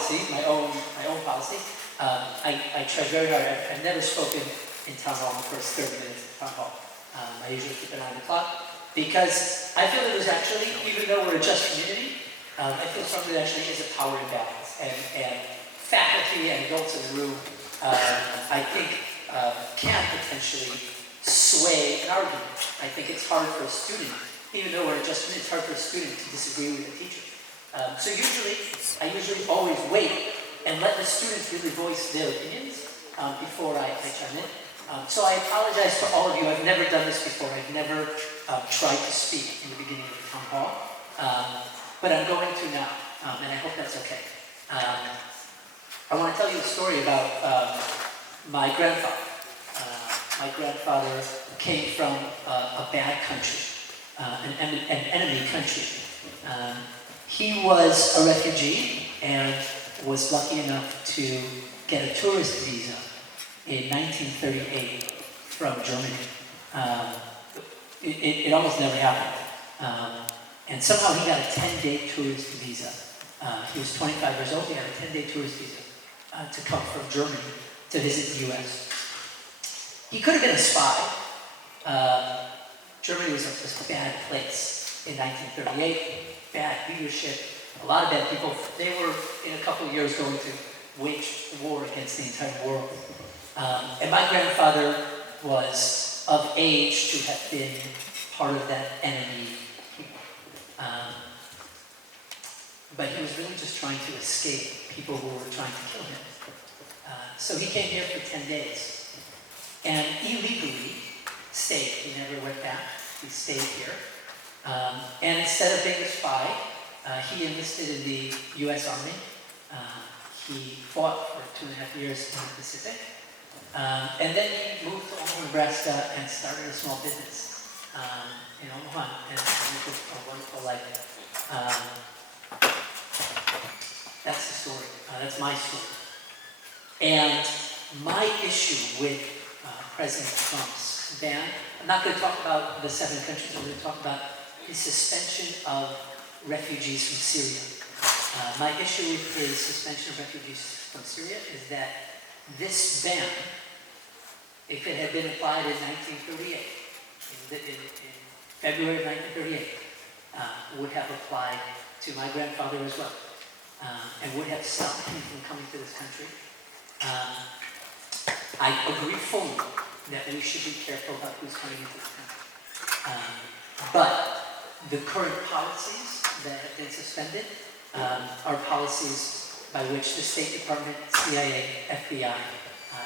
policy, my own policy. I try very hard. I've never spoken in town hall in the first 30 minutes of town hall. I usually keep an eye on the clock because I feel that there's actually, even though we're a just community, I feel strongly there actually is a power imbalance, and faculty and adults in the room, I think, can potentially sway an argument. I think it's hard for a student, even though we're a just community, it's hard for a student to disagree with a teacher. So I usually always wait and let the students really voice their opinions before I chime in. So I apologize to all of you. I've never done this before. I've never tried to speak in the beginning of the town hall, but I'm going to now, and I hope that's okay. I want to tell you a story about my grandfather. My grandfather came from a bad country, an enemy country. He was a refugee and was lucky enough to get a tourist visa in 1938 from Germany. It almost never happened. And somehow he got a 10-day tourist visa. He was 25 years old, he got a 10-day tourist visa to come from Germany to visit the US. He could have been a spy. Germany was a bad place in 1938, bad leadership, a lot of bad people. They were, in a couple of years, going to wage war against the entire world. And my grandfather was of age to have been part of that enemy people. But he was really just trying to escape people who were trying to kill him. So he came here for 10 days and illegally stayed. He never went back. He stayed here. And instead of being a spy, he enlisted in the US Army. He fought for 2.5 years in the Pacific. And then he moved to Omaha, Nebraska and started a small business in Omaha, and lived a wonderful life. That's the story. That's my story. And my issue with President Trump's ban, I'm not going to talk about the 7 countries, I'm going to talk about the suspension of refugees from Syria. My issue with his suspension of refugees from Syria is that this ban, if it had been applied in 1938, in February of 1938, would have applied to my grandfather as well, and would have stopped him from coming to this country. I agree fully that we should be careful about who's coming into this country. But the current policies that have been suspended are policies by which the State Department, CIA, FBI,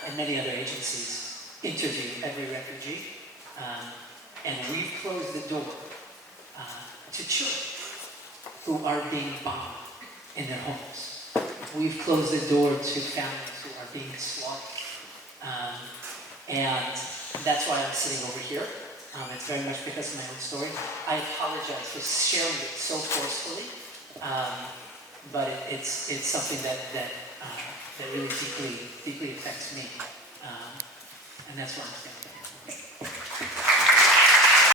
and many other agencies interview every refugee. And we've closed the door to children who are being bombed in their homes. We've closed the door to families who are being slaughtered. And that's why I'm sitting over here. It's very much because of my own story. I apologize for sharing it so forcefully, but it's something that really deeply affects me, and that's why I'm standing here.